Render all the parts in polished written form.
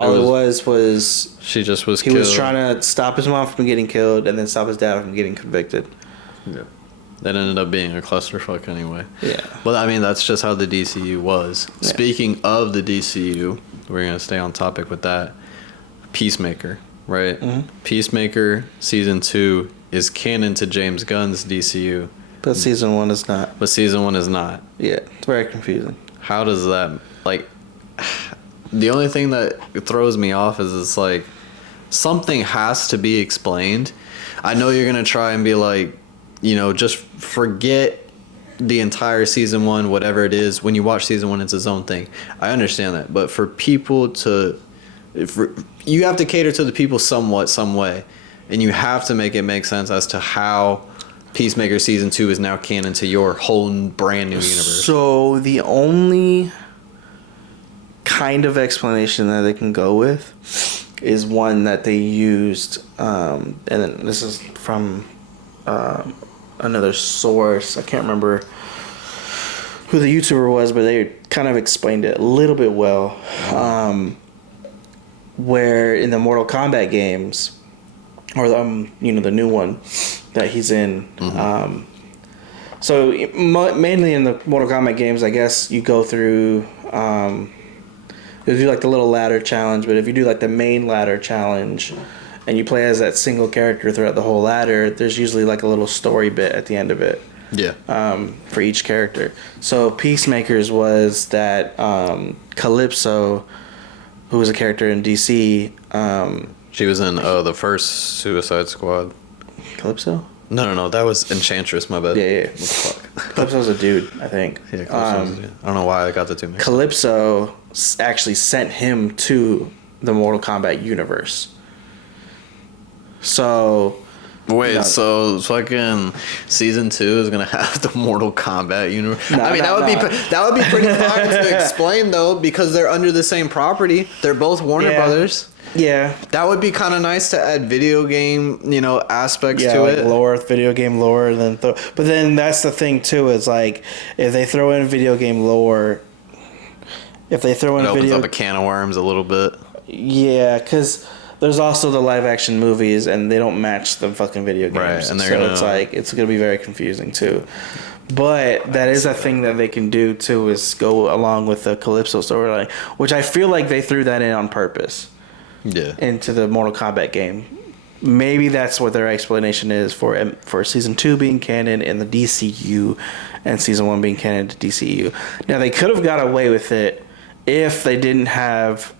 All it was she just was he killed. was trying to stop his mom from getting killed and then stop his dad from getting convicted. Yeah. That ended up being a clusterfuck anyway. Yeah. Well, I mean, that's just how the DCU was. Yeah. Speaking of the DCU, we're going to stay on topic with that. Peacemaker, right? Mm-hmm. Peacemaker Season 2 is canon to James Gunn's DCU. But Season 1 is not. Yeah, it's very confusing. How does that... Like, the only thing that throws me off is it's like, something has to be explained. I know you're going to try and be like, you know, just forget the entire Season 1, whatever it is. When you watch Season 1, it's its own thing. I understand that. But for people to... you have to cater to the people somewhat, some way. And you have to make it make sense as to how Peacemaker Season 2 is now canon to your whole brand new universe. So the only kind of explanation that they can go with is one that they used, and this is from another source. I can't remember who the YouTuber was, but they kind of explained it a little bit well. Where in the Mortal Kombat games, or the new one that he's in. Mm-hmm. So mainly in the Mortal Kombat games, I guess you go through. You do like the little ladder challenge, but if you do like the main ladder challenge, and you play as that single character throughout the whole ladder, there's usually like a little story bit at the end of it. Yeah. For each character. So Peacemaker's was that Calypso, who was a character in DC. She was in the first Suicide Squad. Calypso? No. That was Enchantress, my bad. Yeah. What the fuck? Calypso's a dude, I think. Yeah, Calypso's a dude. I don't know why I got the two mixed up. Calypso actually sent him to the Mortal Kombat universe. So... Wait, so fucking Season 2 is gonna have the Mortal Kombat universe? That would be pretty fine to explain though, because they're under the same property. They're both Warner Brothers. Yeah, that would be kind of nice to add video game, aspects to like it. Lore, video game lore, but then that's the thing too. Is like if they throw in video game lore, it opens up a can of worms a little bit. Yeah, because there's also the live action movies, and they don't match the fucking video games. Right, and it's gonna be very confusing too. But that is a thing that they can do too, is go along with the Calypso storyline, which I feel like they threw that in on purpose. Yeah. Into the Mortal Kombat game. Maybe that's what their explanation is for Season 2 being canon in the DCU and Season 1 being canon to DCU. Now, they could have got away with it if they didn't have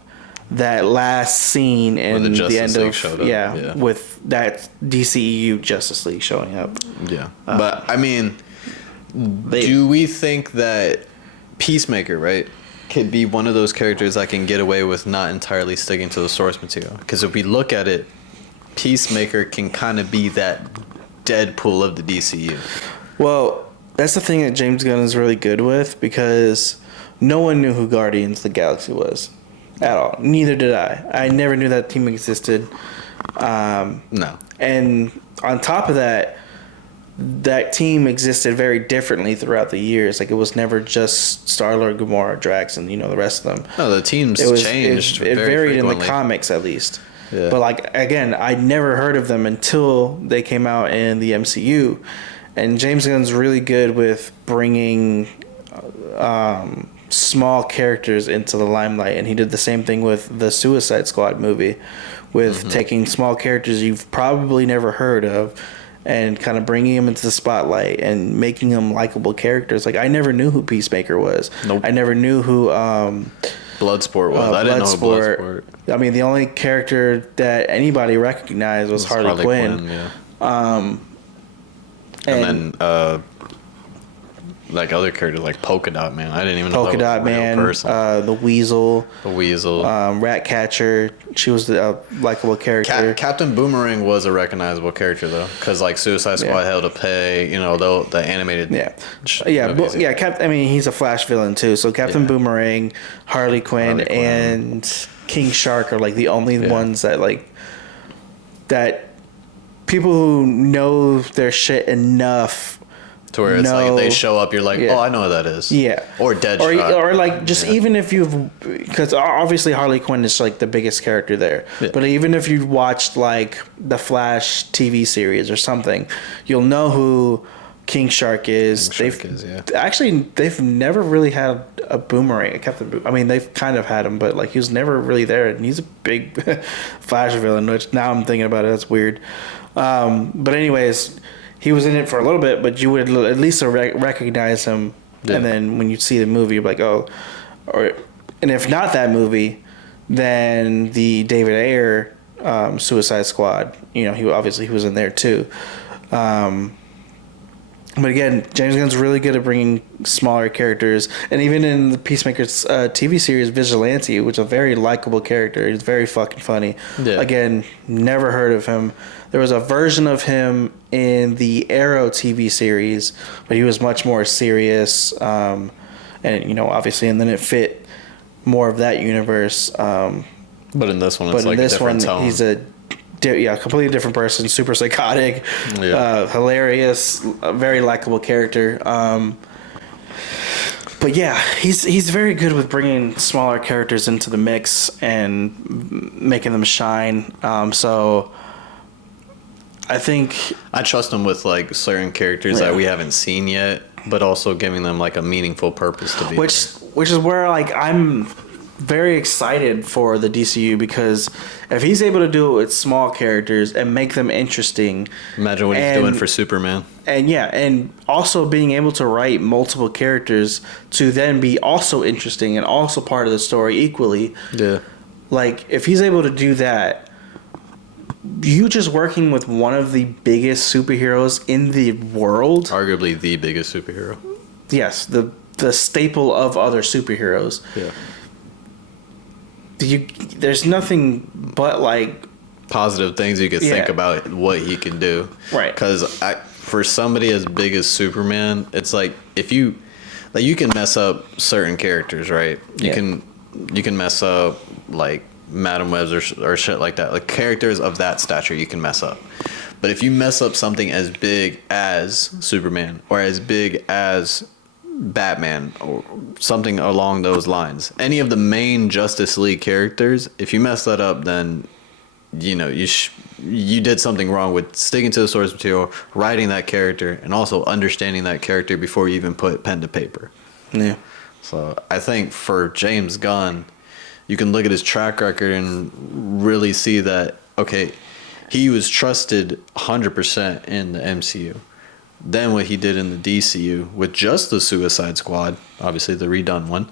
that last scene in the end of with that DCEU Justice League showing up. Yeah. But I mean, do we think that Peacemaker, right, could be one of those characters that can get away with not entirely sticking to the source material? Because if we look at it, Peacemaker can kind of be that Deadpool of the DCU. Well, that's the thing that James Gunn is really good with, because no one knew who Guardians of the Galaxy was at all. Neither did I. I never knew that team existed. No. And on top of that, that team existed very differently throughout the years. Like, it was never just Star-Lord, Gamora, Drax, and the rest of them. No, the teams changed. It varied in the comics, at least. Yeah. But like, again, I'd never heard of them until they came out in the MCU. And James Gunn's really good with bringing small characters into the limelight, and he did the same thing with the Suicide Squad movie, with taking small characters you've probably never heard of and kind of bringing them into the spotlight and making them likable characters. Like, I never knew who Peacemaker was. Nope. I never knew who Bloodsport was. I didn't know who Bloodsport. I mean, the only character that anybody recognized was Harley Quinn. Yeah. And then like other characters like Polka Dot Man. I didn't even know that was a real person. The Weasel. Ratcatcher. She was the likable character. Captain Boomerang was a recognizable character though, because like Suicide Squad, Hell to Pay, the animated. I mean, he's a Flash villain too. So Captain Boomerang, Harley Quinn, and King Shark are like the only ones that that people who know their shit enough To where it's like if they show up, you're like, Yeah. oh, I know what that is. Yeah. Or Deadshot. Or like just even if you've, because obviously Harley Quinn is like the biggest character there. Yeah. But even if you watched like the Flash TV series or something, you'll know who King Shark is. Actually, they've never really had a Boomerang. I mean, they've kind of had him, but like he was never really there, and he's a big Flash villain. Which now I'm thinking about it, that's weird. But anyways, he was in it for a little bit, but you would at least recognize him. Yeah. And then when you see the movie, you're like, oh, and if not that movie, then the David Ayer Suicide Squad. You know, he was in there too. But again, James Gunn's really good at bringing smaller characters, and even in the Peacemaker's TV series, Vigilante, which is a very likable character, he's very fucking funny. Yeah. Again, never heard of him. There was a version of him in the Arrow TV series, but he was much more serious, and you know, obviously, and then it fit more of that universe. But in this one, it's like a different tone. He's a completely different person, super psychotic, hilarious, a very likable character. But yeah, he's very good with bringing smaller characters into the mix and making them shine. So I think I trust him with like certain characters that we haven't seen yet, but also giving them like a meaningful purpose to be. Which is where like I'm very excited for the DCU, because if he's able to do it with small characters and make them interesting, imagine what he's doing for Superman. And also being able to write multiple characters to then be also interesting and also part of the story equally. Yeah. Like if he's able to do that, you just working with one of the biggest superheroes in the world, arguably the biggest superhero. Yes, the staple of other superheroes. Yeah. There's nothing but like positive things you could think about what he can do, right? Because for somebody as big as Superman, it's like if you can mess up certain characters, right? You can mess up like Madam Webs or shit like that, like characters of that stature you can mess up. But if you mess up something as big as Superman or as big as Batman or something along those lines, any of the main Justice League characters, if you mess that up, then you know you did something wrong with sticking to the source material, writing that character, and also understanding that character before you even put pen to paper. Yeah. So I think for James Gunn, you can look at his track record and really see that okay, he was trusted 100% in the MCU. Then what he did in the DCU with just the Suicide Squad, obviously the redone one,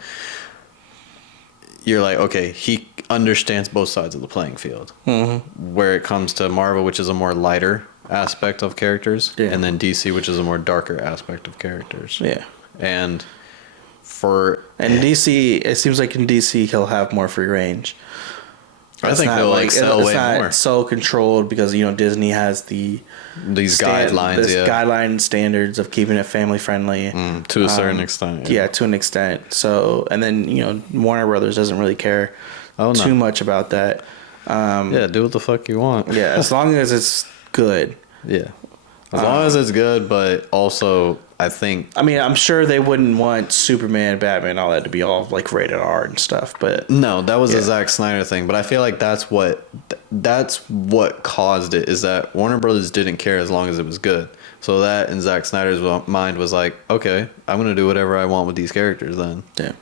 you're like, okay, he understands both sides of the playing field. Mm-hmm. Where it comes to Marvel, which is a more lighter aspect of characters, and then DC, which is a more darker aspect of characters. Yeah. And DC, it seems like in DC he'll have more free range. I think they'll excel way more. It's so controlled because Disney has these guideline standards of keeping it family friendly to a certain extent. Yeah, to an extent. So and then Warner Brothers doesn't really care too much about that. Do what the fuck you want. Yeah, as long as it's good. Yeah, as long as it's good, but also I'm sure they wouldn't want Superman, Batman, all that to be all like rated R and stuff, but no, that was a Zack Snyder thing. But I feel like that's what caused it, is that Warner Brothers didn't care as long as it was good. So that in Zack Snyder's mind was like, okay, I'm gonna do whatever I want with these characters then. Yeah.